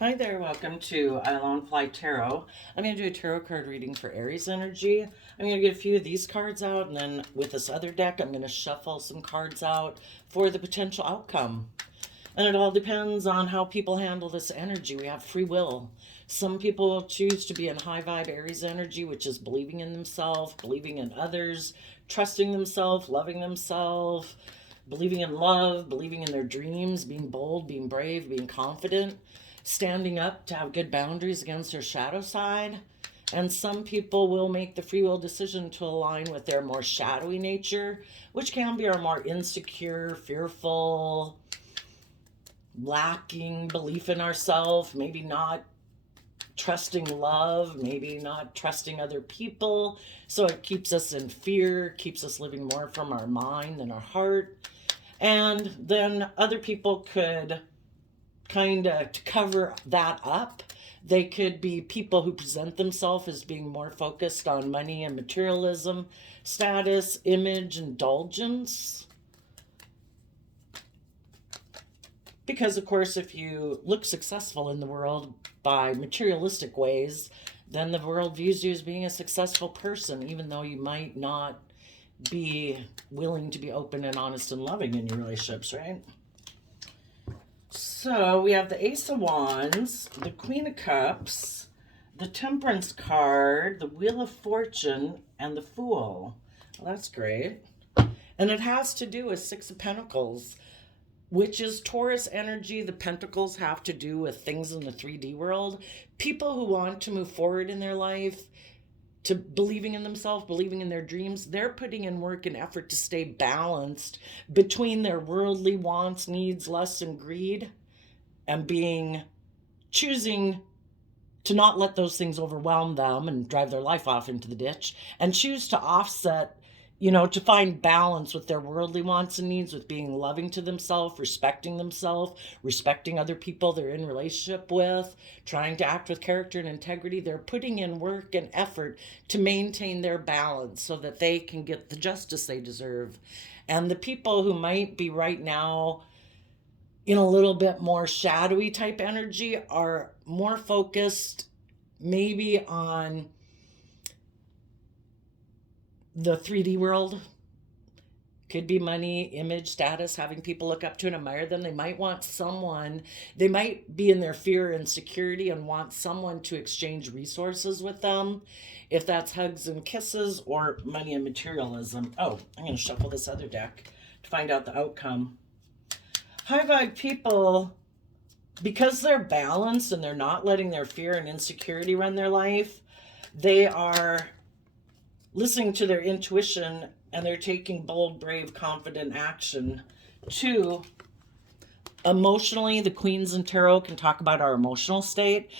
Hi there, welcome to Island Fly Tarot. I'm going to do a tarot card reading for Aries energy. I'm going to get a few of these cards out, and then with this other deck, I'm going to shuffle some cards out for the potential outcome. And it all depends on how people handle this energy. We have free will. Some people will choose to be in high vibe Aries energy, which is believing in themselves, believing in others, trusting themselves, loving themselves, believing in love, believing in their dreams, being bold, being brave, being confident, standing up to have good boundaries against their shadow side. And some people will make the free will decision to align with their more shadowy nature, which can be our more insecure, fearful, lacking belief in ourselves, maybe not trusting love, maybe not trusting other people. So it keeps us in fear, keeps us living more from our mind than our heart. And then other people could kind of to cover that up. They could be people who present themselves as being more focused on money and materialism, status, image, indulgence. Because, of course, if you look successful in the world by materialistic ways, then the world views you as being a successful person, even though you might not be willing to be open and honest and loving in your relationships, right? So we have the Ace of Wands, the Queen of Cups, the Temperance card, the Wheel of Fortune, and the Fool. Well, that's great. And it has to do with Six of Pentacles, which is Taurus energy. The pentacles have to do with things in the 3D world. People who want to move forward in their life, to believing in themselves, believing in their dreams, they're putting in work and effort to stay balanced between their worldly wants, needs, lusts, and greed, and choosing to not let those things overwhelm them and drive their life off into the ditch, and choose to offset, to find balance with their worldly wants and needs, with being loving to themselves, respecting themselves, respecting other people they're in relationship with, trying to act with character and integrity. They're putting in work and effort to maintain their balance so that they can get the justice they deserve. And the people who might be right now in a little bit more shadowy type energy are more focused maybe on the 3D world. Could be money, image, status, having people look up to and admire them. They might want someone, they might be in their fear and insecurity and want someone to exchange resources with them, if that's hugs and kisses or money and materialism. Oh, I'm going to shuffle this other deck to find out the outcome. High vibe people, because they're balanced and they're not letting their fear and insecurity run their life, they are listening to their intuition and they're taking bold, brave, confident action. Two, emotionally, the Queens in Tarot can talk about our emotional state.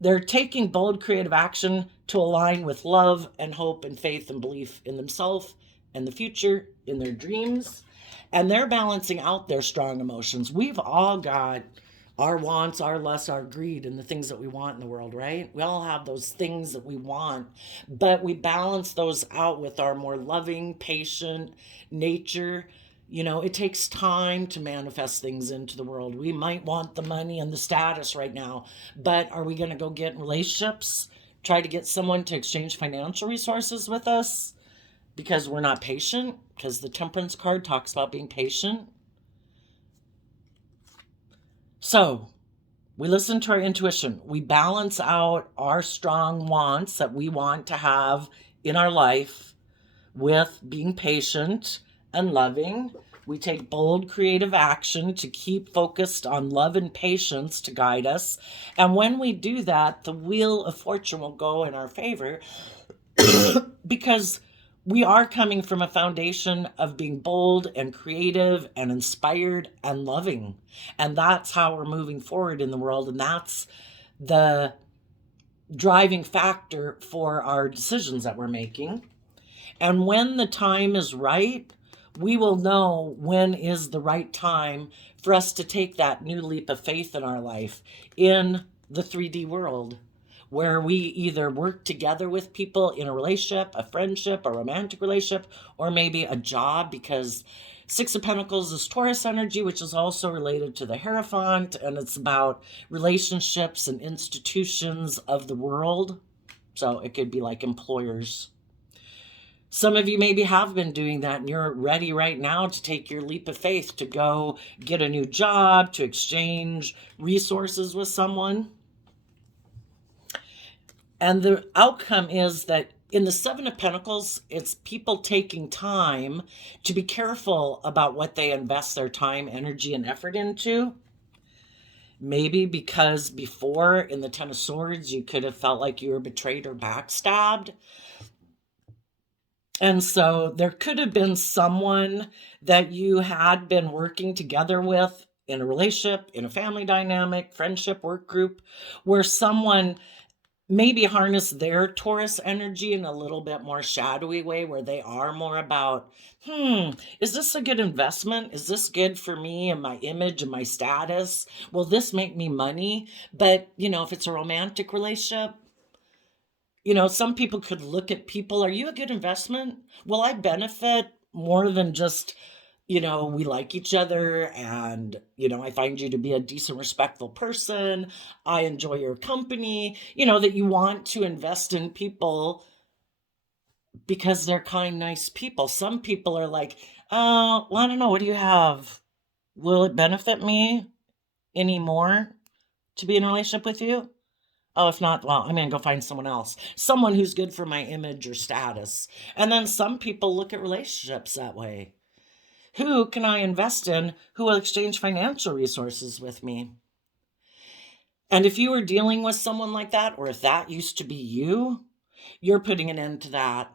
They're taking bold, creative action to align with love and hope and faith and belief in themselves and the future, in their dreams. And they're balancing out their strong emotions. We've all got our wants, our lusts, our greed, and the things that we want in the world, right? We all have those things that we want, but we balance those out with our more loving, patient nature. It takes time to manifest things into the world. We might want the money and the status right now, but are we going to go get in relationships, try to get someone to exchange financial resources with us because we're not patient? Because the Temperance card talks about being patient. So we listen to our intuition. We balance out our strong wants that we want to have in our life with being patient and loving. We take bold, creative action to keep focused on love and patience to guide us. And when we do that, the Wheel of Fortune will go in our favor because we are coming from a foundation of being bold and creative and inspired and loving. And that's how we're moving forward in the world. And that's the driving factor for our decisions that we're making. And when the time is right, we will know when is the right time for us to take that new leap of faith in our life in the 3D world. where we either work together with people in a relationship, a friendship, a romantic relationship, or maybe a job, because Six of Pentacles is Taurus energy, which is also related to the Hierophant, and it's about relationships and institutions of the world. So it could be like employers. Some of you maybe have been doing that, and you're ready right now to take your leap of faith to go get a new job, to exchange resources with someone. And the outcome is that in the Seven of Pentacles, it's people taking time to be careful about what they invest their time, energy, and effort into. Maybe because before in the Ten of Swords, you could have felt like you were betrayed or backstabbed. And so there could have been someone that you had been working together with in a relationship, in a family dynamic, friendship, work group, where someone maybe harness their Taurus energy in a little bit more shadowy way, where they are more about, is this a good investment? Is this good for me and my image and my status? Will this make me money? But, if it's a romantic relationship, some people could look at people, are you a good investment? Will I benefit more than just, we like each other and, I find you to be a decent, respectful person. I enjoy your company, that you want to invest in people because they're kind, nice people. Some people are like, well, I don't know. What do you have? Will it benefit me anymore to be in a relationship with you? Oh, if not, well, I'm going to go find someone else. Someone who's good for my image or status. And then some people look at relationships that way. Who can I invest in who will exchange financial resources with me? And if you are dealing with someone like that, or if that used to be you, you're putting an end to that.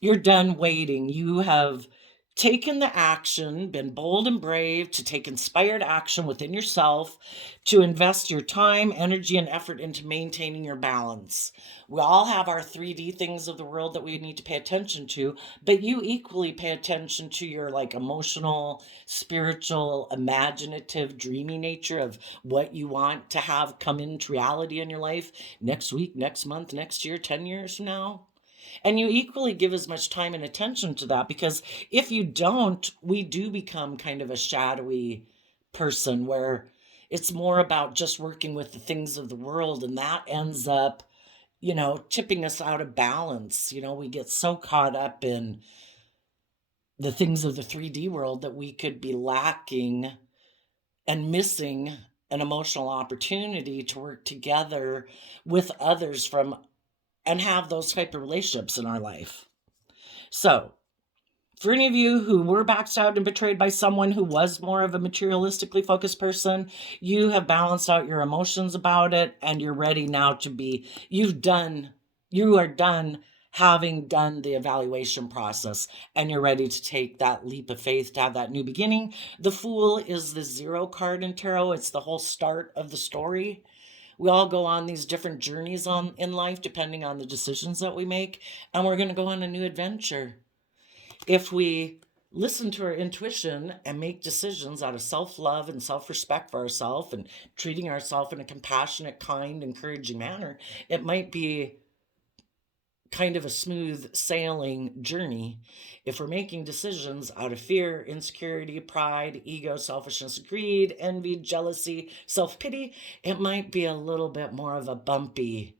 You're done waiting. You have taken the action, been bold and brave to take inspired action within yourself, to invest your time, energy, and effort into maintaining your balance. We all have our 3D things of the world that we need to pay attention to, but you equally pay attention to your emotional, spiritual, imaginative, dreamy nature of what you want to have come into reality in your life next week, next month, next year, 10 years from now. And you equally give as much time and attention to that, because if you don't, we do become kind of a shadowy person where it's more about just working with the things of the world, and that ends up, tipping us out of balance. We get so caught up in the things of the 3D world that we could be lacking and missing an emotional opportunity to work together with others and have those type of relationships in our life. So, for any of you who were backstabbed and betrayed by someone who was more of a materialistically focused person, you have balanced out your emotions about it, and you're ready now to be, you are done having done the evaluation process, and you're ready to take that leap of faith to have that new beginning. The Fool is the 0 card in tarot. It's the whole start of the story. We all go on these different journeys in life depending on the decisions that we make, and we're going to go on a new adventure. If we listen to our intuition and make decisions out of self-love and self-respect for ourselves and treating ourselves in a compassionate, kind, encouraging manner, it might be kind of a smooth sailing journey. If we're making decisions out of fear, insecurity, pride, ego, selfishness, greed, envy, jealousy, self-pity, it might be a little bit more of a bumpy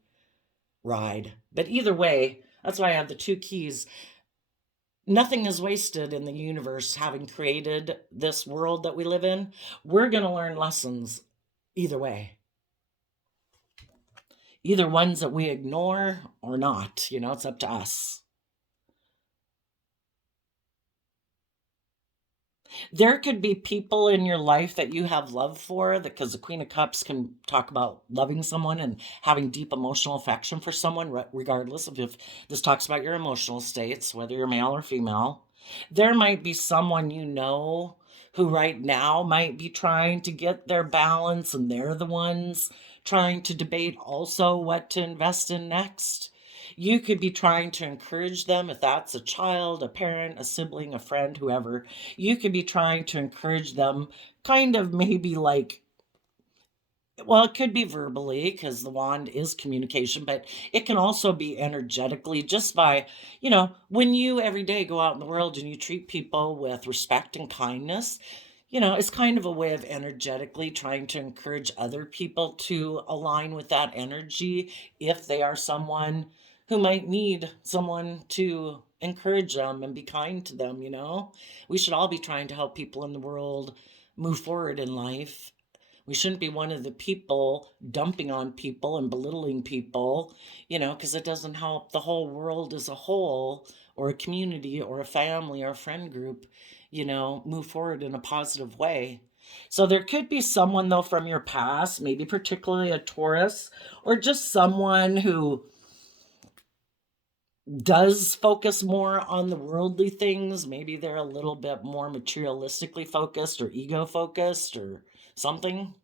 ride. But either way, that's why I have the 2 keys. Nothing is wasted in the universe, having created this world that we live in. We're going to learn lessons either way. Either ones that we ignore or not, it's up to us. There could be people in your life that you have love for, because the Queen of Cups can talk about loving someone and having deep emotional affection for someone, regardless of if this talks about your emotional states, whether you're male or female. There might be someone who right now might be trying to get their balance, and they're the ones trying to debate also what to invest in next. You could be trying to encourage them, if that's a child, a parent, a sibling, a friend, whoever. You could be trying to encourage them, kind of maybe like Well, it could be verbally because the wand is communication, but it can also be energetically just by, when you every day go out in the world and you treat people with respect and kindness, it's kind of a way of energetically trying to encourage other people to align with that energy if they are someone who might need someone to encourage them and be kind to them. We should all be trying to help people in the world move forward in life. We shouldn't be one of the people dumping on people and belittling people, because it doesn't help the whole world as a whole, or a community or a family or a friend group, move forward in a positive way. So there could be someone, though, from your past, maybe particularly a Taurus, or just someone who does focus more on the worldly things. Maybe they're a little bit more materialistically focused or ego focused or something.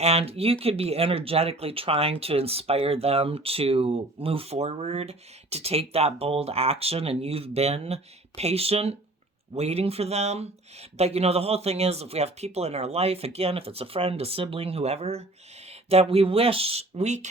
And you could be energetically trying to inspire them to move forward, to take that bold action, and you've been patient waiting for them. But the whole thing is, if we have people in our life, again, if it's a friend, a sibling, whoever, that we wish we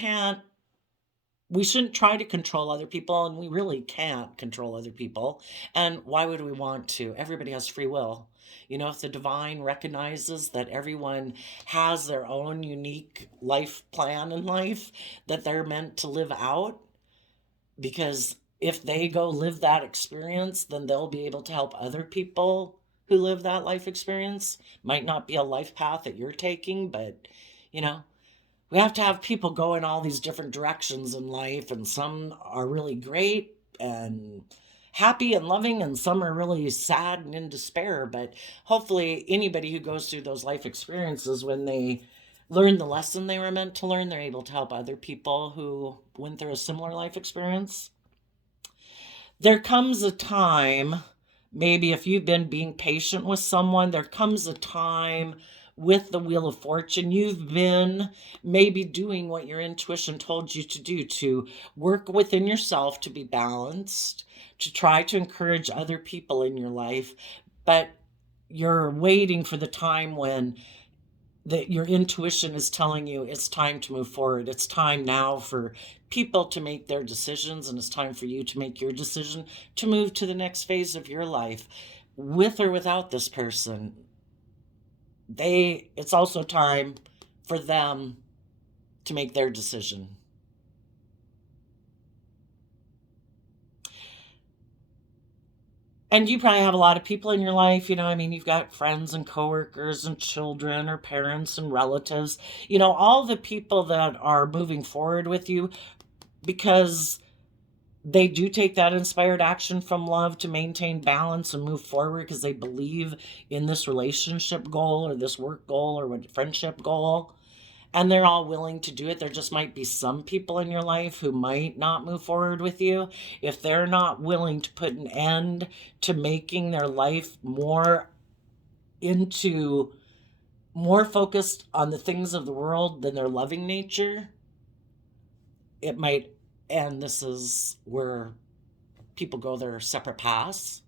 shouldn't try to control other people, and we really can't control other people. And why would we want to? Everybody has free will. If the divine recognizes that everyone has their own unique life plan in life that they're meant to live out, because if they go live that experience, then they'll be able to help other people who live that life experience. Might not be a life path that you're taking, but you know, we have to have people go in all these different directions in life, and some are really great and happy and loving, and some are really sad and in despair. But hopefully anybody who goes through those life experiences, when they learn the lesson they were meant to learn, they're able to help other people who went through a similar life experience. There comes a time, maybe if you've been being patient with someone, there comes a time with the Wheel of Fortune, you've been maybe doing what your intuition told you to do, to work within yourself, to be balanced, to try to encourage other people in your life. But you're waiting for the time when your intuition is telling you it's time to move forward. It's time now for people to make their decisions, and it's time for you to make your decision to move to the next phase of your life, with or without this person. It's also time for them to make their decision. And you probably have a lot of people in your life, you've got friends and coworkers and children or parents and relatives, all the people that are moving forward with you because they do take that inspired action from love to maintain balance and move forward because they believe in this relationship goal or this work goal or friendship goal. And they're all willing to do it. There just might be some people in your life who might not move forward with you if they're not willing to put an end to making their life more focused on the things of the world than their loving nature. It might, and this is where people go their separate paths.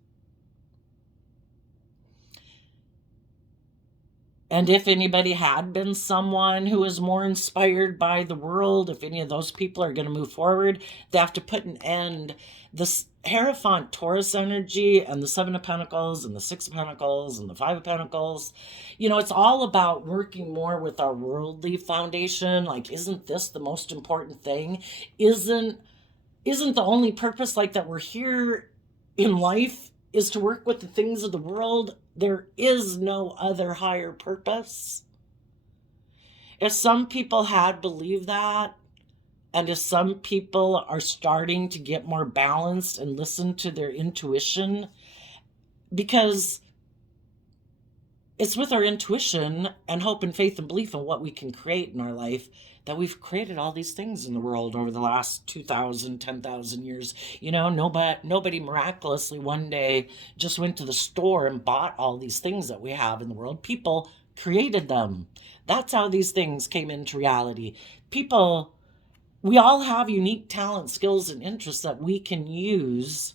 And if anybody had been someone who is more inspired by the world, if any of those people are going to move forward, they have to put an end. This Hierophant Taurus energy and the Seven of Pentacles and the Six of Pentacles and the Five of Pentacles, it's all about working more with our worldly foundation. Like, isn't this the most important thing? Isn't the only purpose like that we're here in life is to work with the things of the world? There is no other higher purpose. If some people had believed that, and if some people are starting to get more balanced and listen to their intuition, because it's with our intuition and hope and faith and belief in what we can create in our life that we've created all these things in the world over the last 2,000, 10,000 years. Nobody miraculously one day just went to the store and bought all these things that we have in the world. People created them. That's how these things came into reality. We all have unique talents, skills, and interests that we can use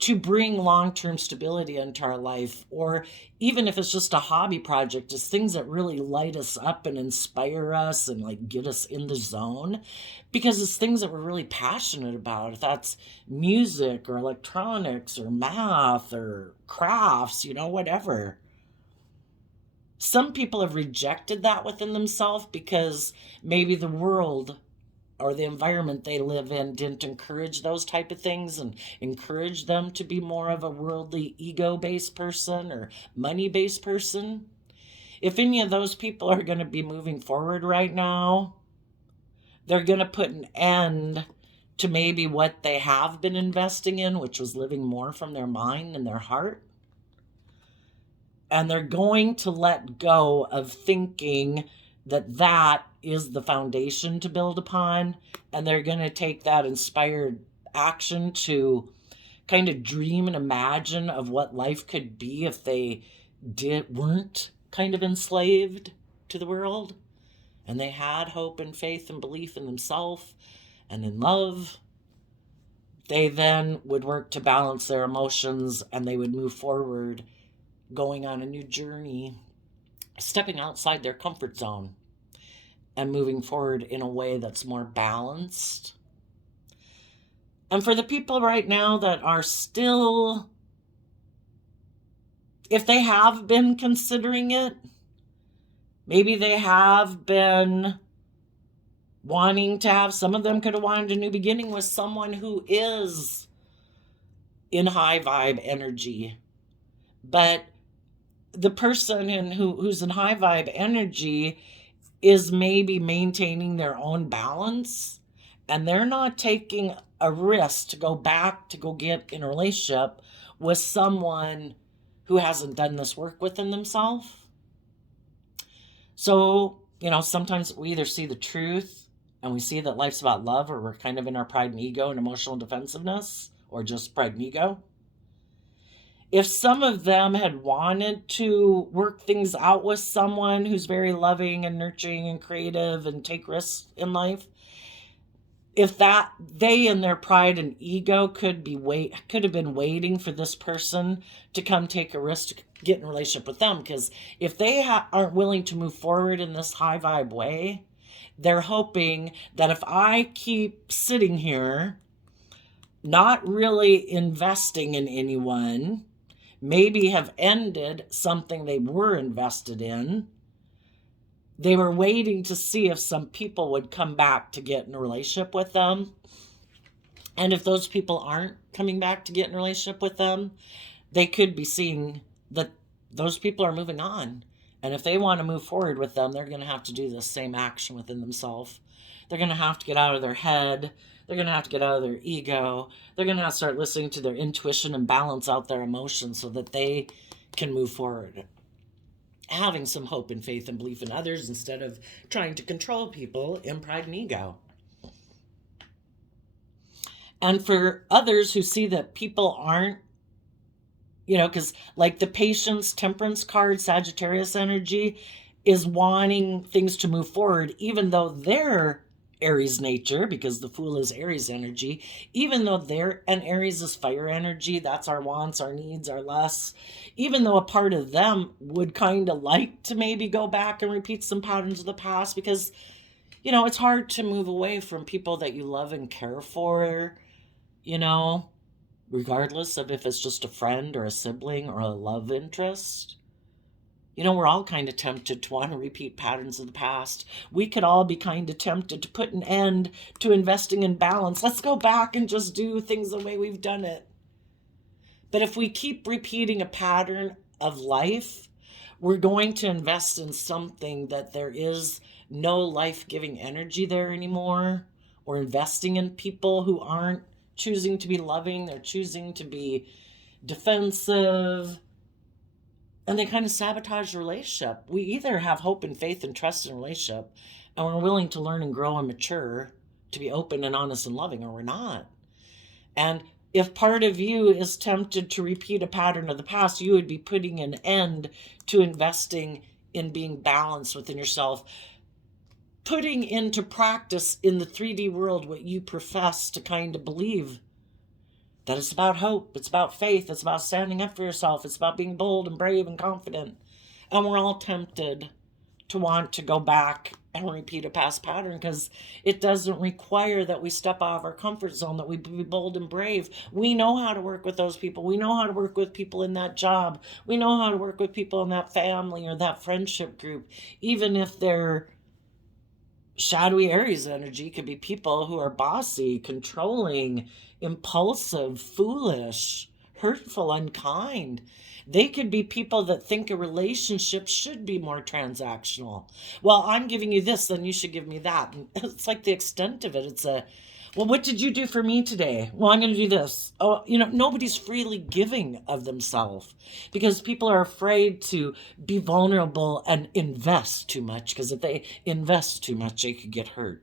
to bring long-term stability into our life, or even if it's just a hobby project, just things that really light us up and inspire us and like get us in the zone, because it's things that we're really passionate about. If that's music or electronics or math or crafts, whatever. Some people have rejected that within themselves because maybe the world or the environment they live in didn't encourage those type of things and encourage them to be more of a worldly ego-based person or money-based person. If any of those people are going to be moving forward right now, they're going to put an end to maybe what they have been investing in, which was living more from their mind and their heart. And they're going to let go of thinking that that is the foundation to build upon. And they're going to take that inspired action to kind of dream and imagine of what life could be if they weren't kind of enslaved to the world. And they had hope and faith and belief in themselves and in love. They then would work to balance their emotions, and they would move forward, going on a new journey, stepping outside their comfort zone and moving forward in a way that's more balanced. And for the people right now that are still, if they have been considering it, maybe they have been wanting to have, some of them could have wanted a new beginning with someone who is in high vibe energy. But the person who's in high vibe energy is maybe maintaining their own balance, and they're not taking a risk to go back to go get in a relationship with someone who hasn't done this work within themselves. So, sometimes we either see the truth and we see that life's about love, or we're kind of in our pride and ego and emotional defensiveness, or just pride and ego. If some of them had wanted to work things out with someone who's very loving and nurturing and creative and take risks in life, if that they in their pride and ego could have been waiting for this person to come take a risk to get in a relationship with them, because if they aren't willing to move forward in this high vibe way, they're hoping that if I keep sitting here not really investing in anyone, maybe have ended something they were invested in. They were waiting to see if some people would come back to get in a relationship with them. And if those people aren't coming back to get in a relationship with them, they could be seeing that those people are moving on. And if they want to move forward with them, they're going to have to do the same action within themselves. They're going to have to get out of their head. They're going to have to get out of their ego. They're going to have to start listening to their intuition and balance out their emotions so that they can move forward, having some hope and faith and belief in others instead of trying to control people in pride and ego. And for others who see that people aren't, because like the patience, temperance card, Sagittarius energy is wanting things to move forward, even though they're Aries nature, because the Fool is Aries energy, even though and Aries is fire energy, that's our wants, our needs, our lusts, even though a part of them would kind of like to maybe go back and repeat some patterns of the past, because, it's hard to move away from people that you love and care for, regardless of if it's just a friend or a sibling or a love interest. We're all kind of tempted to want to repeat patterns of the past. We could all be kind of tempted to put an end to investing in balance. Let's go back and just do things the way we've done it. But if we keep repeating a pattern of life, we're going to invest in something that there is no life-giving energy there anymore, or investing in people who aren't choosing to be loving, they're choosing to be defensive, and they kind of sabotage the relationship. We either have hope and faith and trust in a relationship, and we're willing to learn and grow and mature to be open and honest and loving, or we're not. And if part of you is tempted to repeat a pattern of the past, you would be putting an end to investing in being balanced within yourself, putting into practice in the 3D world what you profess to kind of believe That it's about hope, it's about faith, it's about standing up for yourself, it's about being bold and brave and confident. And we're all tempted to want to go back and repeat a past pattern because it doesn't require that we step out of our comfort zone, that we be bold and brave. We know how to work with those people. We know how to work with people in that job. We know how to work with people in that family or that friendship group, even if they're shadowy Aries energy. Could be people who are bossy, controlling, impulsive, foolish, hurtful, unkind. They could be people that think a relationship should be more transactional. Well, I'm giving you this, then you should give me that. And it's like the extent of it. It's a, well, what did you do for me today? Well, I'm going to do this. Oh, nobody's freely giving of themselves because people are afraid to be vulnerable and invest too much, because if they invest too much, they could get hurt.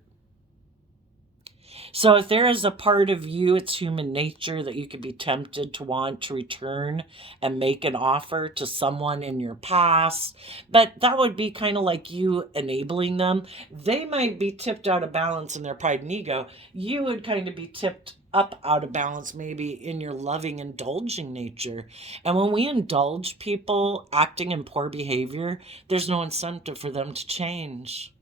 So if there is a part of you, it's human nature that you could be tempted to want to return and make an offer to someone in your past, but that would be kind of like you enabling them. They might be tipped out of balance in their pride and ego. You would kind of be tipped up out of balance maybe in your loving, indulging nature. And when we indulge people acting in poor behavior, there's no incentive for them to change.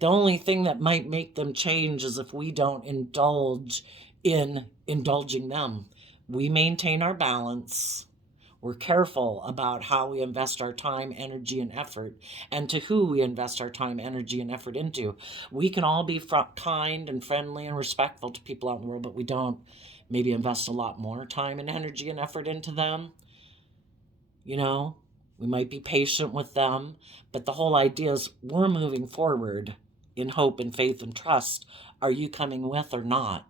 The only thing that might make them change is if we don't indulge in indulging them. We maintain our balance. We're careful about how we invest our time, energy, and effort, and to who we invest our time, energy, and effort into. We can all be kind and friendly and respectful to people out in the world, but we don't maybe invest a lot more time and energy and effort into them. We might be patient with them, but the whole idea is we're moving forward in hope and faith and trust. Are you coming with or not?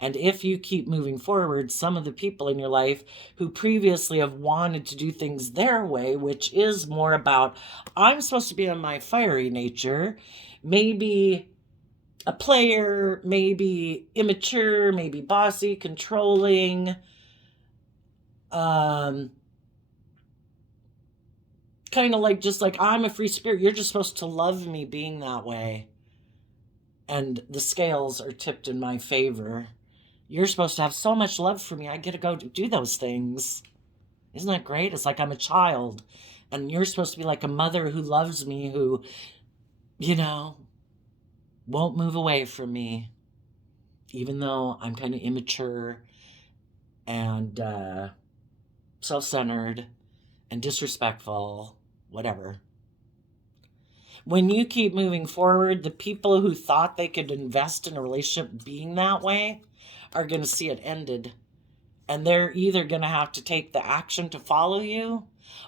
And if you keep moving forward, some of the people in your life who previously have wanted to do things their way, which is more about, I'm supposed to be in my fiery nature, maybe a player, maybe immature, maybe bossy, controlling, kind of like, just like, I'm a free spirit, you're just supposed to love me being that way. And the scales are tipped in my favor. You're supposed to have so much love for me, I get to go do those things. Isn't that great? It's like I'm a child. And you're supposed to be like a mother who loves me, who, won't move away from me. Even though I'm kind of immature and self-centered and disrespectful, whatever. When you keep moving forward, the people who thought they could invest in a relationship being that way are going to see it ended. And they're either going to have to take the action to follow you,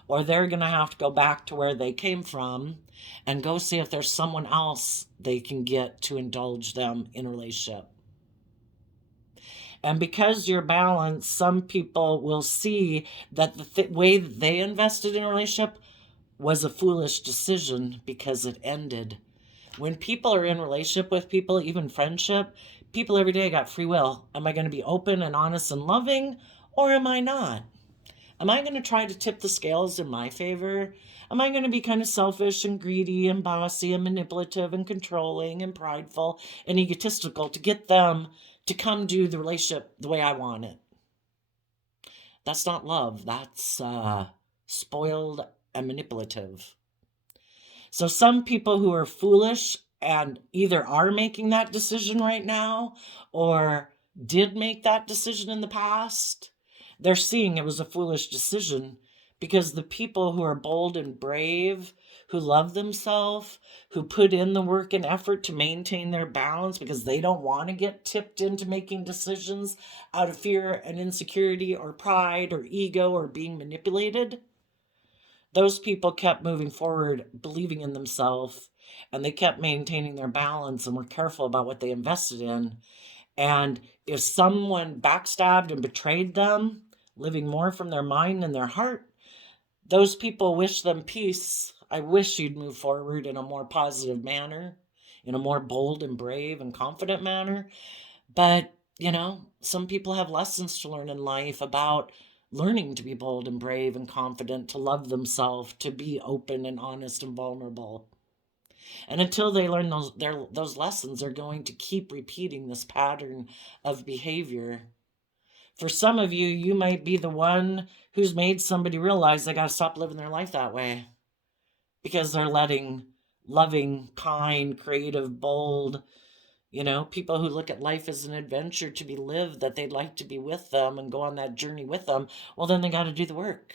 or they're going to have to go back to where they came from and go see if there's someone else they can get to indulge them in a relationship. And because you're balanced, some people will see that the way that they invested in a relationship was a foolish decision because it ended. When people are in relationship with people, even friendship, people every day got free will. Am I going to be open and honest and loving, or am I not? Am I going to try to tip the scales in my favor? Am I going to be kind of selfish and greedy and bossy and manipulative and controlling and prideful and egotistical to get them to come do the relationship the way I want it? That's not love. That's spoiled and manipulative. So some people who are foolish and either are making that decision right now or did make that decision in the past, they're seeing it was a foolish decision, because the people who are bold and brave, who love themselves, who put in the work and effort to maintain their balance because they don't want to get tipped into making decisions out of fear and insecurity or pride or ego or being manipulated, those people kept moving forward, believing in themselves, and they kept maintaining their balance and were careful about what they invested in. And if someone backstabbed and betrayed them, living more from their mind than their heart, those people wish them peace. I wish you'd move forward in a more positive manner, in a more bold and brave and confident manner. But, some people have lessons to learn in life about learning to be bold and brave and confident, to love themselves, to be open and honest and vulnerable. And until they learn those lessons, they're going to keep repeating this pattern of behavior. For some of you, you might be the one who's made somebody realize they got to stop living their life that way because they're letting loving, kind, creative, bold, people who look at life as an adventure to be lived, that they'd like to be with them and go on that journey with them. Well, then they got to do the work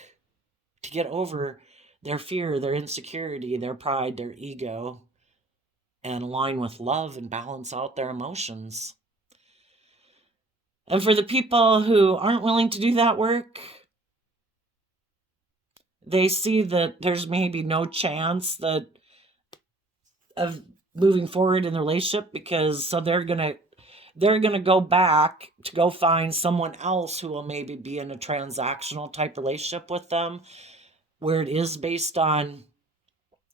to get over their fear, their insecurity, their pride, their ego, and align with love and balance out their emotions. And for the people who aren't willing to do that work, they see that there's maybe no chance of moving forward in the relationship, because so they're gonna go back to go find someone else who will maybe be in a transactional type relationship with them, where it is based on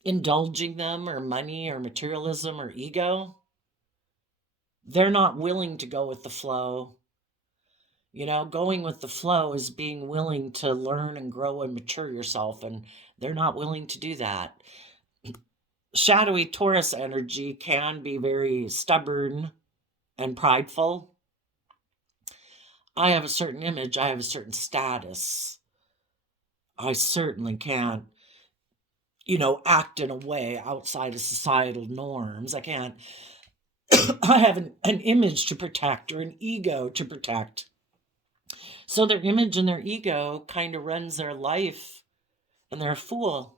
indulging them or money or materialism or ego. They're not willing to go with the flow. Going with the flow is being willing to learn and grow and mature yourself, and they're not willing to do that. Shadowy Taurus energy can be very stubborn and prideful. I have a certain image, I have a certain status. I certainly can't, act in a way outside of societal norms. I can't, I have an image to protect or an ego to protect. So their image and their ego kind of runs their life, and they're a fool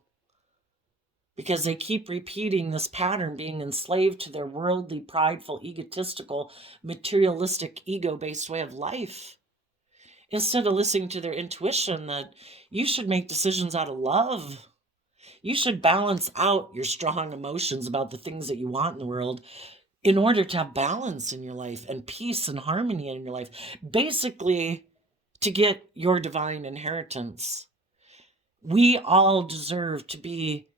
because they keep repeating this pattern, being enslaved to their worldly, prideful, egotistical, materialistic, ego-based way of life, instead of listening to their intuition that you should make decisions out of love. You should balance out your strong emotions about the things that you want in the world in order to have balance in your life and peace and harmony in your life. Basically, to get your divine inheritance. We all deserve to be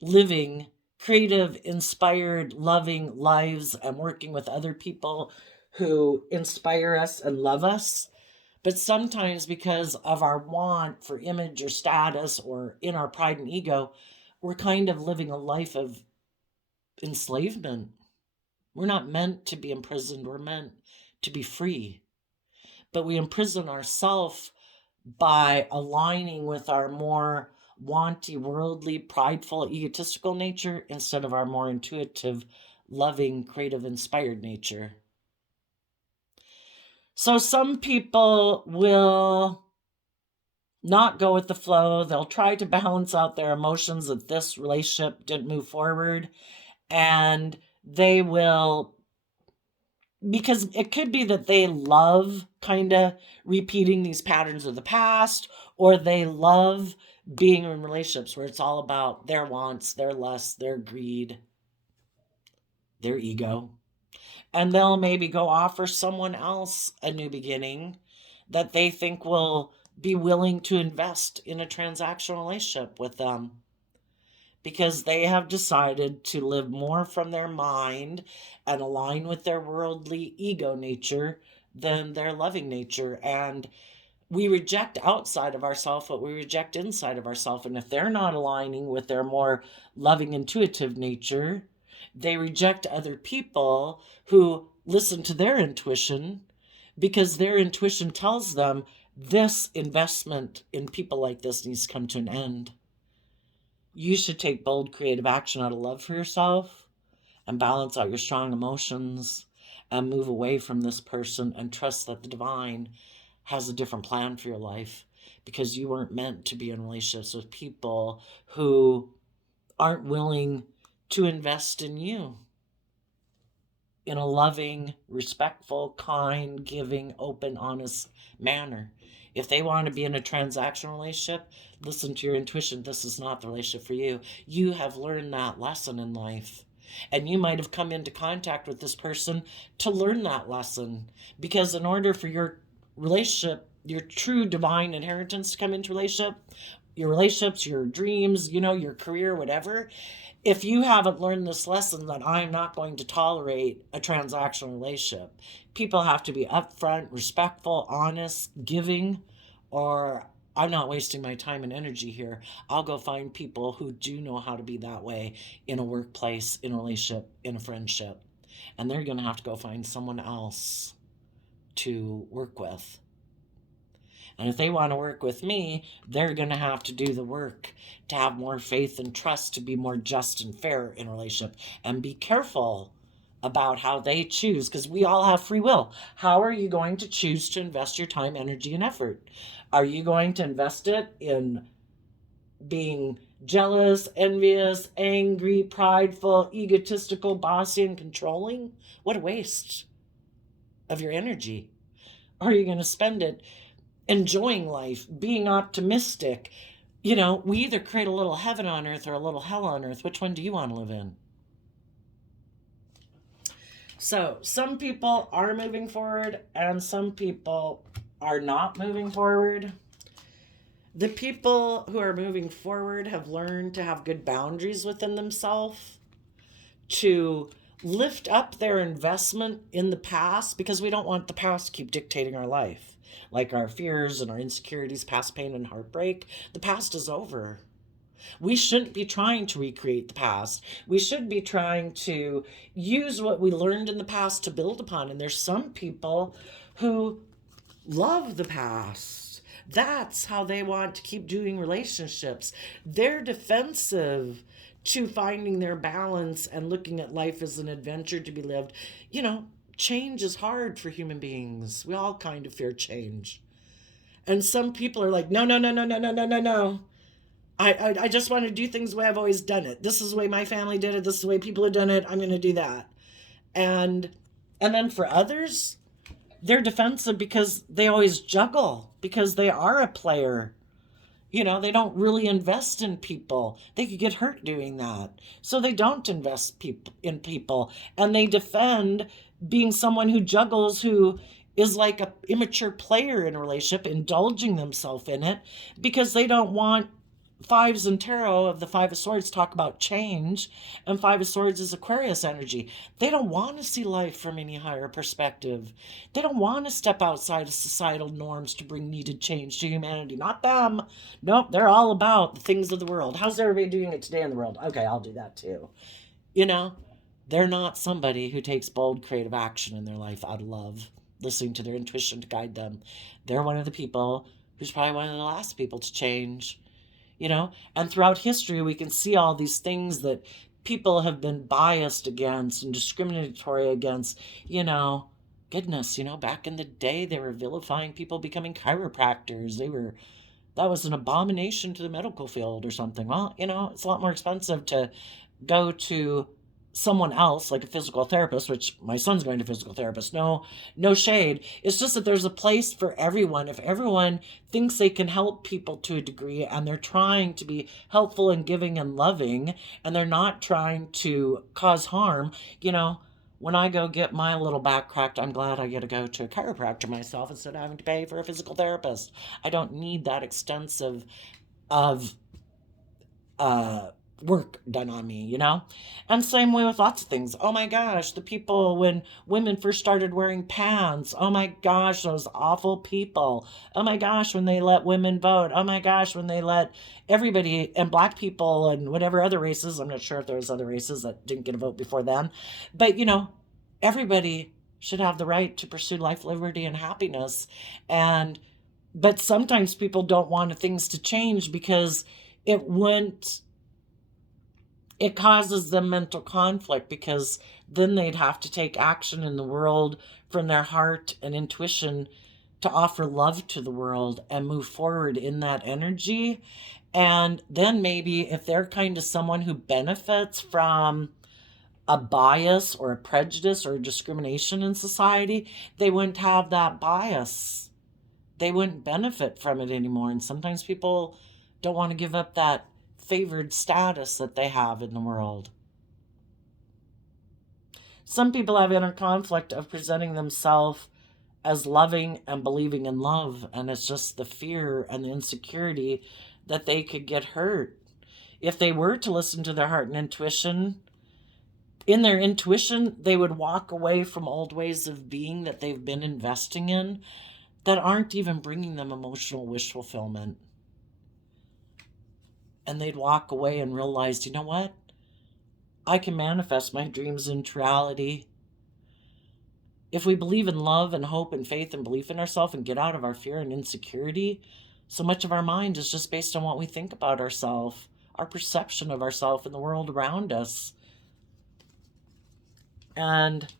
living creative, inspired, loving lives and working with other people who inspire us and love us. But sometimes, because of our want for image or status or in our pride and ego, we're kind of living a life of enslavement. We're not meant to be imprisoned. We're meant to be free. But we imprison ourselves by aligning with our more wanty, worldly, prideful, egotistical nature instead of our more intuitive, loving, creative, inspired nature. So some people will not go with the flow. They'll try to balance out their emotions that this relationship didn't move forward. And they will, because it could be that they love kind of repeating these patterns of the past, or they love being in relationships where it's all about their wants, their lusts, their greed, their ego. And they'll maybe go offer someone else a new beginning that they think will be willing to invest in a transactional relationship with them, because they have decided to live more from their mind and align with their worldly ego nature than their loving nature. And we reject outside of ourselves what we reject inside of ourselves. And if they're not aligning with their more loving, intuitive nature, they reject other people who listen to their intuition, because their intuition tells them this investment in people like this needs to come to an end. You should take bold, creative action out of love for yourself and balance out your strong emotions and move away from this person and trust that the divine has a different plan for your life, because you weren't meant to be in relationships with people who aren't willing to invest in you in a loving, respectful, kind, giving, open, honest manner. If they want to be in a transactional relationship, listen to your intuition. This is not the relationship for you. You have learned that lesson in life. And you might have come into contact with this person to learn that lesson. Because in order for your relationship, your true divine inheritance to come into relationship, your relationships, your dreams, your career, whatever, if you haven't learned this lesson that I'm not going to tolerate a transactional relationship, people have to be upfront, respectful, honest, giving, or I'm not wasting my time and energy here. I'll go find people who do know how to be that way in a workplace, in a relationship, in a friendship. And they're going to have to go find someone else to work with. And if they want to work with me, they're going to have to do the work to have more faith and trust, to be more just and fair in a relationship, and be careful about how they choose, because we all have free will. How are you going to choose to invest your time, energy, and effort? Are you going to invest it in being jealous, envious, angry, prideful, egotistical, bossy, and controlling? What a waste of your energy. Or are you going to spend it enjoying life, being optimistic? We either create a little heaven on earth or a little hell on earth. Which one do you want to live in? So some people are moving forward and some people are not moving forward. The people who are moving forward have learned to have good boundaries within themselves, to lift up their investment in the past, because we don't want the past to keep dictating our life, like our fears and our insecurities, past pain and heartbreak. The past is over. We shouldn't be trying to recreate the past. We should be trying to use what we learned in the past to build upon. And there's some people who love the past. That's how they want to keep doing relationships. They're defensive to finding their balance and looking at life as an adventure to be lived. Change is hard for human beings. We all kind of fear change. And some people are like, no, no, no, no, no, no, no, no, no. I just want to do things the way I've always done it. This is the way my family did it. This is the way people have done it. I'm going to do that. And then for others, they're defensive because they always juggle, because they are a player. They don't really invest in people. They could get hurt doing that. So they don't invest in people. And they defend being someone who juggles, who is like an immature player in a relationship, indulging themselves in it, because they don't want. Fives in tarot of the Five of Swords talk about change, and Five of Swords is Aquarius energy. They don't want to see life from any higher perspective. They don't want to step outside of societal norms to bring needed change to humanity. Not them. Nope, they're all about the things of the world. How's everybody doing it today in the world? Okay, I'll do that too. They're not somebody who takes bold, creative action in their life out of love, listening to their intuition to guide them. They're one of the people who's probably one of the last people to change. And throughout history, we can see all these things that people have been biased against and discriminatory against. Goodness, back in the day, they were vilifying people becoming chiropractors. That was an abomination to the medical field or something. Well, it's a lot more expensive to go to someone else, like a physical therapist, which my son's going to physical therapist. No shade. It's just that there's a place for everyone. If everyone thinks they can help people to a degree, and they're trying to be helpful and giving and loving, and they're not trying to cause harm, when I go get my little back cracked, I'm glad I get to go to a chiropractor myself instead of having to pay for a physical therapist. I don't need that extensive of work done on me, And same way with lots of things. Oh my gosh, the people when women first started wearing pants. Oh my gosh, those awful people. Oh my gosh, when they let women vote. Oh my gosh, when they let everybody, and black people and whatever other races. I'm not sure if there was other races that didn't get a vote before then. But, everybody should have the right to pursue life, liberty, and happiness. But sometimes people don't want things to change because it causes them mental conflict, because then they'd have to take action in the world from their heart and intuition to offer love to the world and move forward in that energy. And then maybe if they're kind of someone who benefits from a bias or a prejudice or a discrimination in society, they wouldn't have that bias. They wouldn't benefit from it anymore. And sometimes people don't want to give up that favored status that they have in the world. Some people have inner conflict of presenting themselves as loving and believing in love, and it's just the fear and the insecurity that they could get hurt. If they were to listen to their heart and intuition, in their intuition, they would walk away from old ways of being that they've been investing in that aren't even bringing them emotional wish fulfillment. And they'd walk away and realize, you know what? I can manifest my dreams into reality. if we believe in love and hope and faith and belief in ourselves and get out of our fear and insecurity, so much of our mind is just based on what we think about ourselves, our perception of ourselves and the world around us. And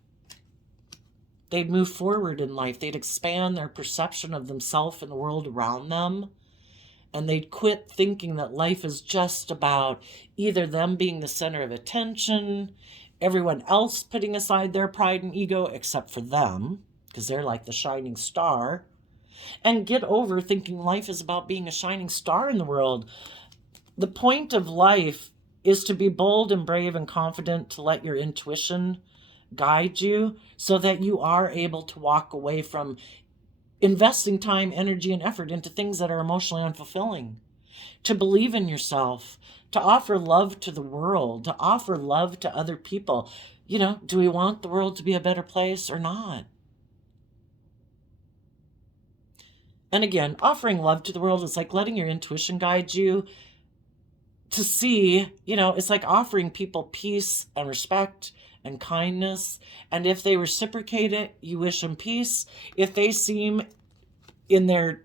they'd move forward in life. They'd expand their perception of themselves and the world around them. And they'd quit thinking that life is just about either them being the center of attention, everyone else putting aside their pride and ego except for them, because they're like the shining star, and get over thinking life is about being a shining star in the world. The point of life is to be bold and brave and confident, to let your intuition guide you so that you are able to walk away from investing time, energy, and effort into things that are emotionally unfulfilling, to believe in yourself, to offer love to the world, to offer love to other people. You know, do we want the world to be a better place or not? And again, offering love to the world is like letting your intuition guide you to see, it's like offering people peace and respect and kindness. And if they reciprocate it, you wish them peace. If they seem to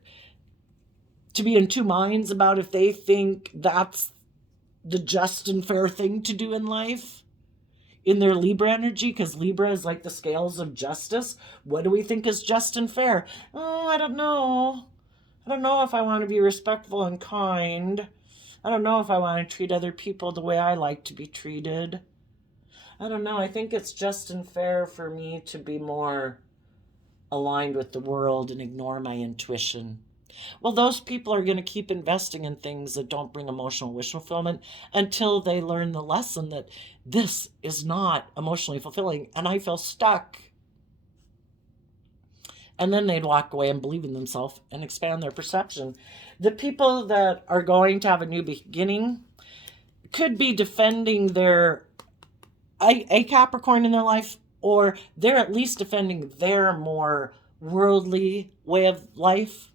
be in two minds about if they think that's the just and fair thing to do in life, in their Libra energy, because Libra is like the scales of justice. What do we think is just and fair? Oh, I don't know. I don't know if I want to be respectful and kind. I don't know if I want to treat other people the way I like to be treated. I don't know. I think it's just and fair for me to be more aligned with the world and ignore my intuition. Well, those people are going to keep investing in things that don't bring emotional wish fulfillment until they learn the lesson that this is not emotionally fulfilling and I feel stuck. And then they'd walk away and believe in themselves and expand their perception. The people that are going to have a new beginning could be defending a Capricorn in their life, or they're at least defending their more worldly way of life.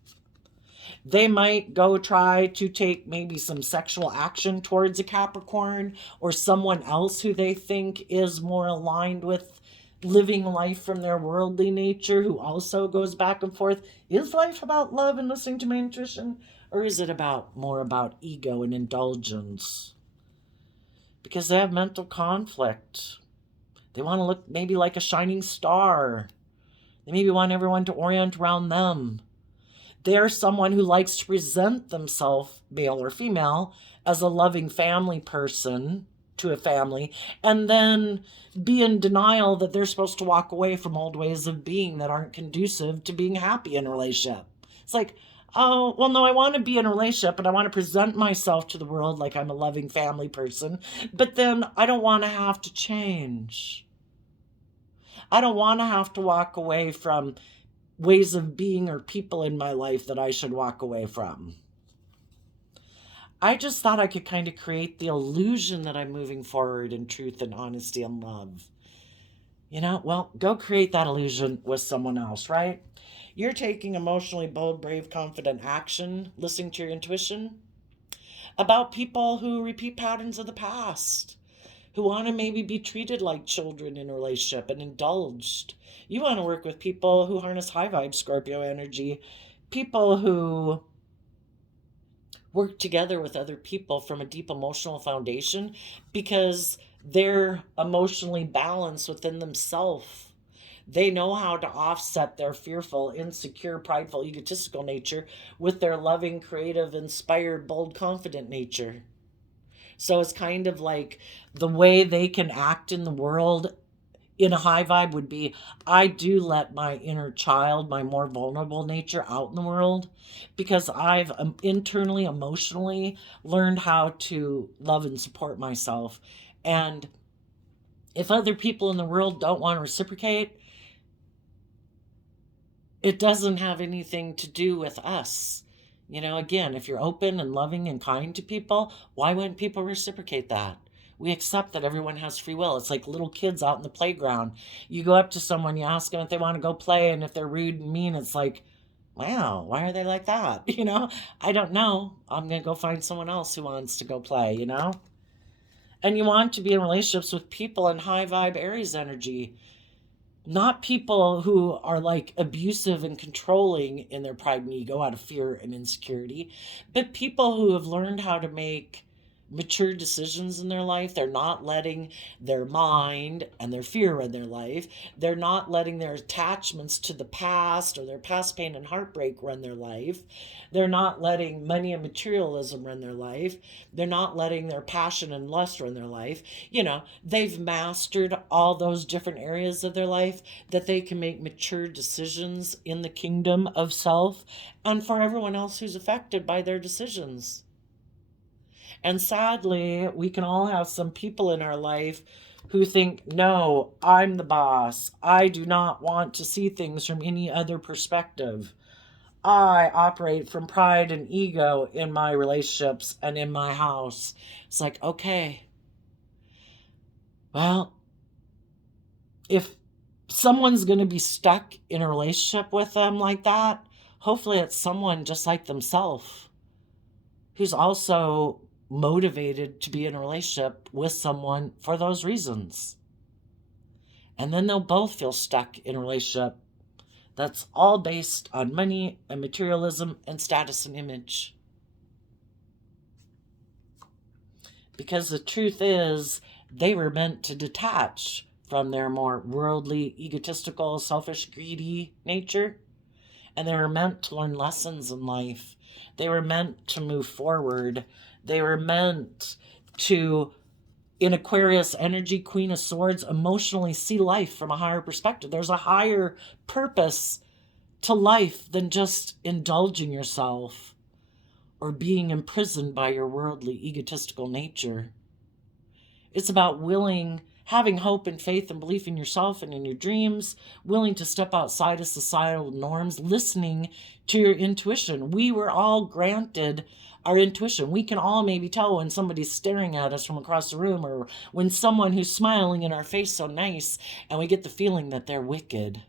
They might go try to take maybe some sexual action towards a Capricorn or someone else who they think is more aligned with living life from their worldly nature, who also goes back and forth. Is life about love and listening to my intuition, or is it more about ego and indulgence? Because they have mental conflict. They want to look maybe like a shining star. They maybe want everyone to orient around them. They're someone who likes to present themselves, male or female, as a loving family person to a family, and then be in denial that they're supposed to walk away from old ways of being that aren't conducive to being happy in a relationship. It's like, oh, well, no, I want to be in a relationship and I want to present myself to the world like I'm a loving family person, but then I don't want to have to change. I don't want to have to walk away from ways of being or people in my life that I should walk away from. I just thought I could kind of create the illusion that I'm moving forward in truth and honesty and love. Well, go create that illusion with someone else, right? You're taking emotionally bold, brave, confident action, listening to your intuition about people who repeat patterns of the past, who want to maybe be treated like children in a relationship and indulged. You want to work with people who harness high vibe Scorpio energy, people who work together with other people from a deep emotional foundation because they're emotionally balanced within themselves. They know how to offset their fearful, insecure, prideful, egotistical nature with their loving, creative, inspired, bold, confident nature. So it's kind of like the way they can act in the world in a high vibe would be, I do let my inner child, my more vulnerable nature out in the world because I've internally, emotionally learned how to love and support myself. And if other people in the world don't want to reciprocate, it doesn't have anything to do with us. Again, if you're open and loving and kind to people, why wouldn't people reciprocate that? We accept that everyone has free will. It's like little kids out in the playground. You go up to someone, you ask them if they want to go play, and if they're rude and mean, it's like, wow, why are they like that? I don't know. I'm going to go find someone else who wants to go play, And you want to be in relationships with people in high vibe Aries energy. Not people who are like abusive and controlling in their pride and ego out of fear and insecurity, but people who have learned how to make mature decisions in their life. They're not letting their mind and their fear run their life. They're not letting their attachments to the past or their past pain and heartbreak run their life. They're not letting money and materialism run their life. They're not letting their passion and lust run their life. They've mastered all those different areas of their life that they can make mature decisions in the kingdom of self and for everyone else who's affected by their decisions. And sadly, we can all have some people in our life who think, no, I'm the boss. I do not want to see things from any other perspective. I operate from pride and ego in my relationships and in my house. It's like, okay, well, if someone's going to be stuck in a relationship with them like that, hopefully it's someone just like themselves who's also motivated to be in a relationship with someone for those reasons. And then they'll both feel stuck in a relationship that's all based on money and materialism and status and image. Because the truth is, they were meant to detach from their more worldly, egotistical, selfish, greedy nature. And they were meant to learn lessons in life. They were meant to move forward. They were meant to, in Aquarius energy, Queen of Swords, emotionally see life from a higher perspective. There's a higher purpose to life than just indulging yourself or being imprisoned by your worldly, egotistical nature. It's about having hope and faith and belief in yourself and in your dreams, willing to step outside of societal norms, listening to your intuition. We were all granted our intuition. We can all maybe tell when somebody's staring at us from across the room, or when someone who's smiling in our face so nice, and we get the feeling that they're wicked.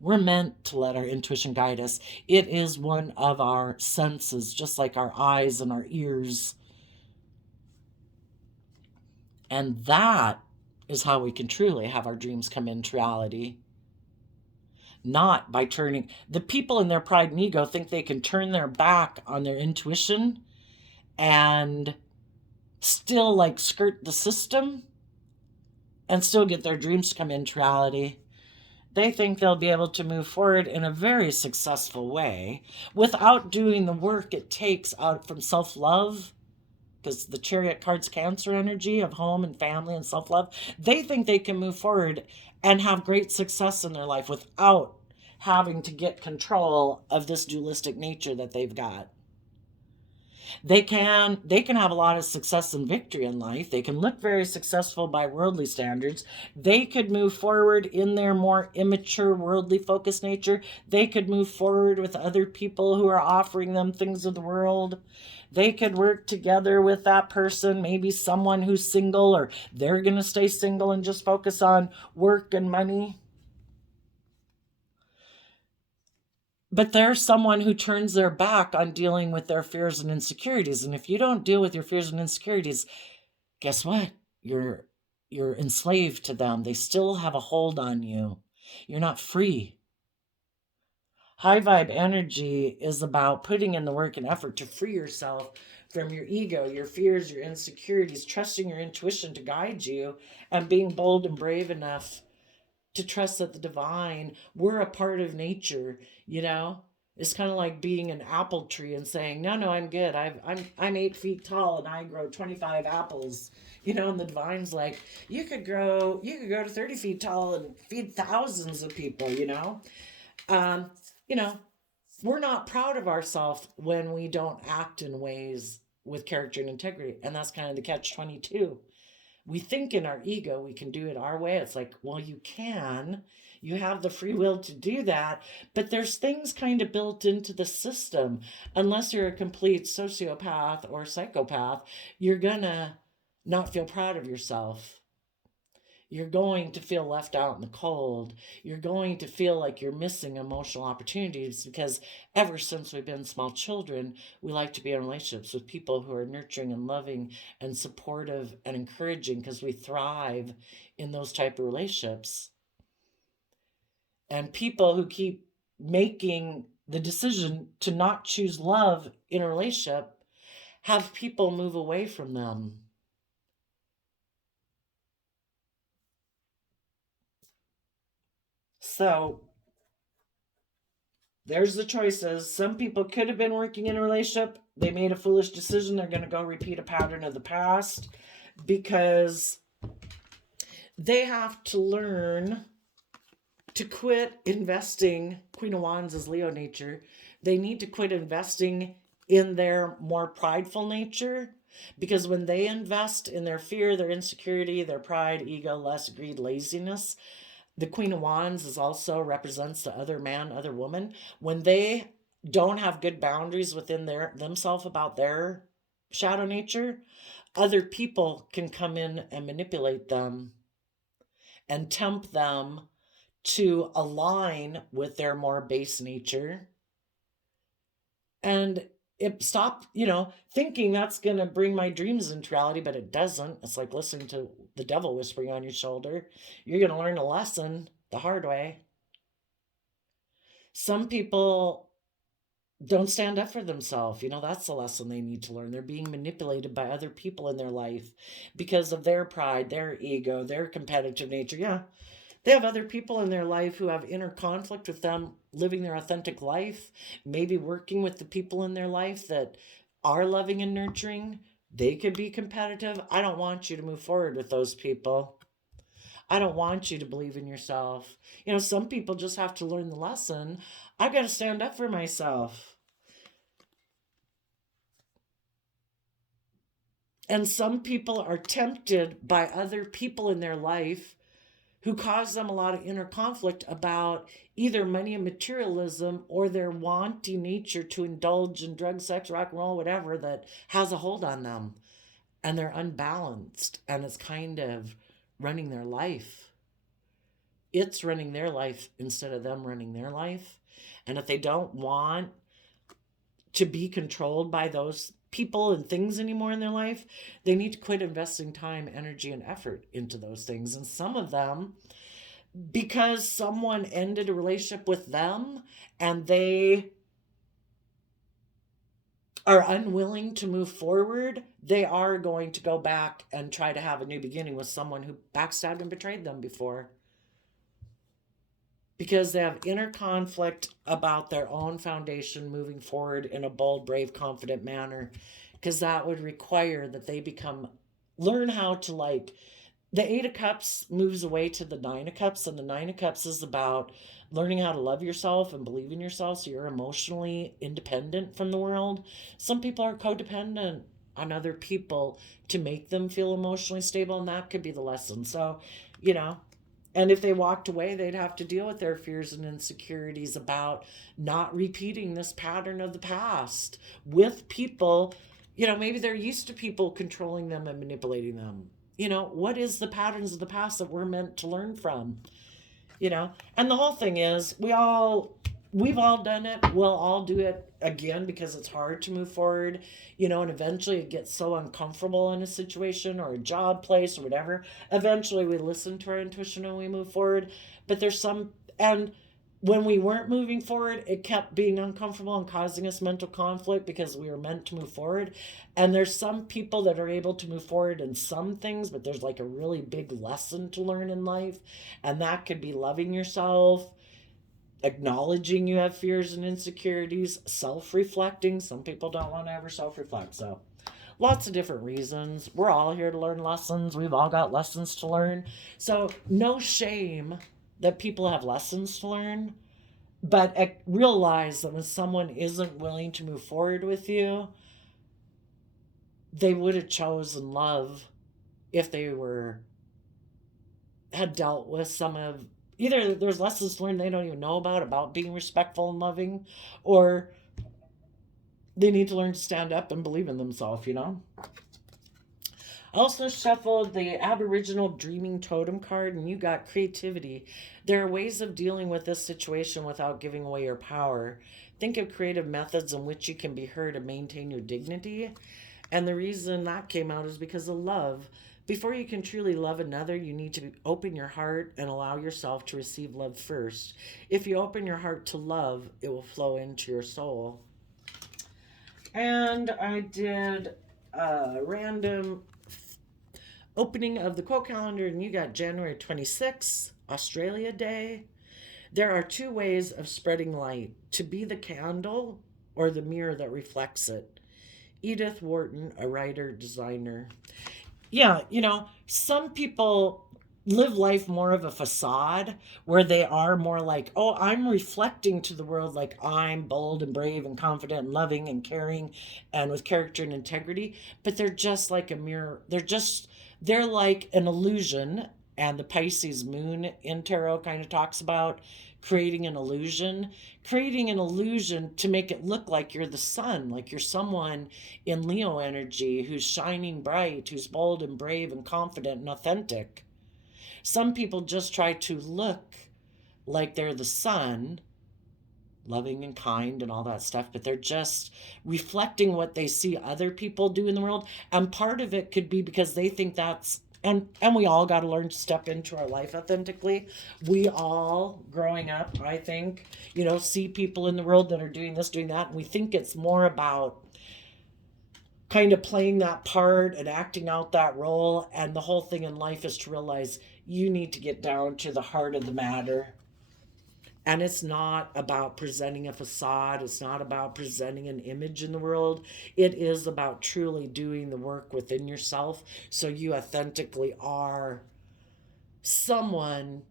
We're meant to let our intuition guide us. It is one of our senses, just like our eyes and our ears. And that is how we can truly have our dreams come into reality. Not by turning. The people in their pride and ego think they can turn their back on their intuition and still like skirt the system and still get their dreams to come into reality. They think they'll be able to move forward in a very successful way without doing the work it takes out from self-love, because the Chariot card's Cancer energy of home and family and self-love. They think they can move forward and have great success in their life without having to get control of this dualistic nature that they've got. They can have a lot of success and victory in life. They can look very successful by worldly standards. They could move forward in their more immature, worldly focused nature. They could move forward with other people who are offering them things of the world. They could work together with that person, maybe someone who's single, or they're going to stay single and just focus on work and money. But there's someone who turns their back on dealing with their fears and insecurities. And if you don't deal with your fears and insecurities, guess what? You're enslaved to them. They still have a hold on you. You're not free. High vibe energy is about putting in the work and effort to free yourself from your ego, your fears, your insecurities, trusting your intuition to guide you, and being bold and brave enough to trust that the divine, we're a part of nature, It's kind of like being an apple tree and saying, no, I'm good. I'm 8 feet tall and I grow 25 apples, and the divine's like, you could grow to 30 feet tall and feed thousands of people, Um, you know, we're not proud of ourselves when we don't act in ways with character and integrity. And that's kind of the catch-22. We think in our ego we can do it our way. It's like, well, you can. You have the free will to do that. But there's things kind of built into the system. Unless you're a complete sociopath or psychopath, you're going to not feel proud of yourself. You're going to feel left out in the cold. You're going to feel like you're missing emotional opportunities, because ever since we've been small children, we like to be in relationships with people who are nurturing and loving and supportive and encouraging, because we thrive in those type of relationships. And people who keep making the decision to not choose love in a relationship have people move away from them. So there's the choices. Some people could have been working in a relationship. They made a foolish decision. They're going to go repeat a pattern of the past because they have to learn to quit investing. Queen of Wands is Leo nature. They need to quit investing in their more prideful nature, because when they invest in their fear, their insecurity, their pride, ego, lust, greed, laziness, the Queen of Wands is also represents the other man, other woman. When they don't have good boundaries within themselves about their shadow nature, other people can come in and manipulate them and tempt them to align with their more base nature. And it stop, thinking that's going to bring my dreams into reality, but it doesn't. It's like listening to the devil whispering on your shoulder. You're going to learn a lesson the hard way. Some people don't stand up for themselves. That's the lesson they need to learn. They're being manipulated by other people in their life because of their pride, their ego, their competitive nature. Yeah, they have other people in their life who have inner conflict with them living their authentic life, maybe working with the people in their life that are loving and nurturing. They could be competitive. I don't want you to move forward with those people. I don't want you to believe in yourself. Some people just have to learn the lesson. I've got to stand up for myself. And some people are tempted by other people in their life who cause them a lot of inner conflict about either money and materialism or their wanting nature to indulge in drugs, sex, rock and roll, whatever, that has a hold on them. And they're unbalanced, and it's kind of running their life. It's running their life instead of them running their life. And if they don't want to be controlled by those people and things anymore in their life, they need to quit investing time, energy, and effort into those things. And some of them, because someone ended a relationship with them and they are unwilling to move forward, they are going to go back and try to have a new beginning with someone who backstabbed and betrayed them before. Because they have inner conflict about their own foundation moving forward in a bold, brave, confident manner. Because that would require that they learn how to, like, the Eight of Cups moves away to the Nine of Cups, and the Nine of Cups is about learning how to love yourself and believe in yourself so you're emotionally independent from the world. Some people are codependent on other people to make them feel emotionally stable, and that could be the lesson. So, you know, and if they walked away, they'd have to deal with their fears and insecurities about not repeating this pattern of the past with people. Maybe they're used to people controlling them and manipulating them. What is the patterns of the past that we're meant to learn from? And the whole thing is we've all done it. We'll all do it again because it's hard to move forward, and eventually it gets so uncomfortable in a situation or a job place or whatever. Eventually we listen to our intuition and we move forward. But and when we weren't moving forward, it kept being uncomfortable and causing us mental conflict because we were meant to move forward. And there's some people that are able to move forward in some things, but there's like a really big lesson to learn in life. And that could be loving yourself, acknowledging you have fears and insecurities, self-reflecting. Some people don't want to ever self-reflect. So lots of different reasons. We're all here to learn lessons. We've all got lessons to learn. So no shame that people have lessons to learn, but realize that when someone isn't willing to move forward with you, they would have chosen love if they had dealt with some of, either there's lessons learned they don't even know about being respectful and loving, or they need to learn to stand up and believe in themselves. I also shuffled the Aboriginal Dreaming Totem card, and you got creativity. There are ways of dealing with this situation without giving away your power. Think of creative methods in which you can be heard and maintain your dignity. And the reason that came out is because of love. Before you can truly love another, you need to open your heart and allow yourself to receive love first. If you open your heart to love, it will flow into your soul. And I did a random opening of the quote calendar, and you got January 26th, Australia Day. There are two ways of spreading light: to be the candle or the mirror that reflects it. Edith Wharton, a writer, designer. Yeah, some people live life more of a facade where they are more like, oh, I'm reflecting to the world like I'm bold and brave and confident and loving and caring and with character and integrity, but they're just like a mirror. They're like an illusion. And the Pisces moon in tarot kind of talks about creating an illusion to make it look like you're the sun, like you're someone in Leo energy who's shining bright, who's bold and brave and confident and authentic. Some people just try to look like they're the sun, loving and kind and all that stuff, but they're just reflecting what they see other people do in the world. And part of it could be because they think that's, and we all got to learn to step into our life authentically. We all, growing up, I think, see people in the world that are doing this, doing that, and we think it's more about kind of playing that part and acting out that role. And the whole thing in life is to realize you need to get down to the heart of the matter. And it's not about presenting a facade. It's not about presenting an image in the world. It is about truly doing the work within yourself so you authentically are someone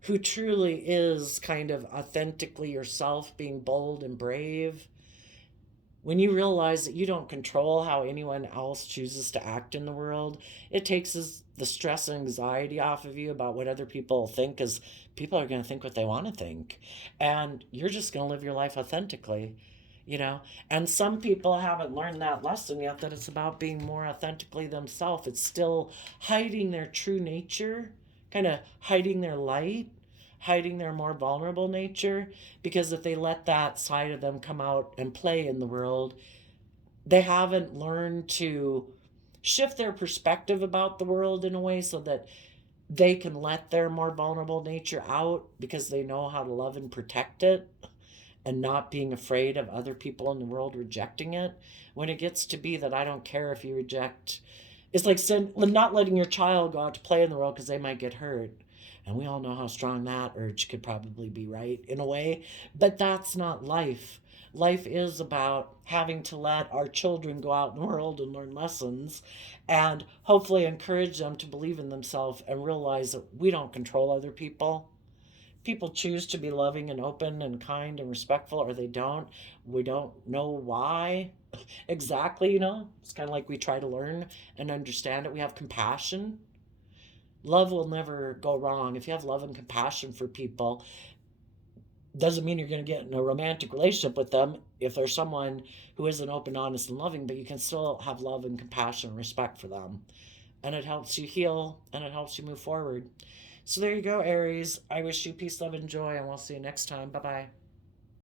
who truly is kind of authentically yourself, being bold and brave. When you realize that you don't control how anyone else chooses to act in the world, it takes the stress and anxiety off of you about what other people think, because people are going to think what they want to think. And you're just going to live your life authentically. And some people haven't learned that lesson yet, that it's about being more authentically themselves. It's still hiding their true nature, kind of hiding their light, hiding their more vulnerable nature, because if they let that side of them come out and play in the world, they haven't learned to shift their perspective about the world in a way so that they can let their more vulnerable nature out, because they know how to love and protect it and not being afraid of other people in the world rejecting it. When it gets to be that I don't care if you reject, it's like not letting your child go out to play in the world because they might get hurt. And we all know how strong that urge could probably be, right? In a way. But that's not life. Life is about having to let our children go out in the world and learn lessons and hopefully encourage them to believe in themselves and realize that we don't control other people. People choose to be loving and open and kind and respectful, or they don't. We don't know why exactly. It's kind of like we try to learn and understand it. We have compassion. Love will never go wrong. If you have love and compassion for people, doesn't mean you're going to get in a romantic relationship with them if there's someone who isn't open, honest, and loving, but you can still have love and compassion and respect for them. And it helps you heal and it helps you move forward. So there you go, Aries. I wish you peace, love, and joy, and we'll see you next time. Bye-bye.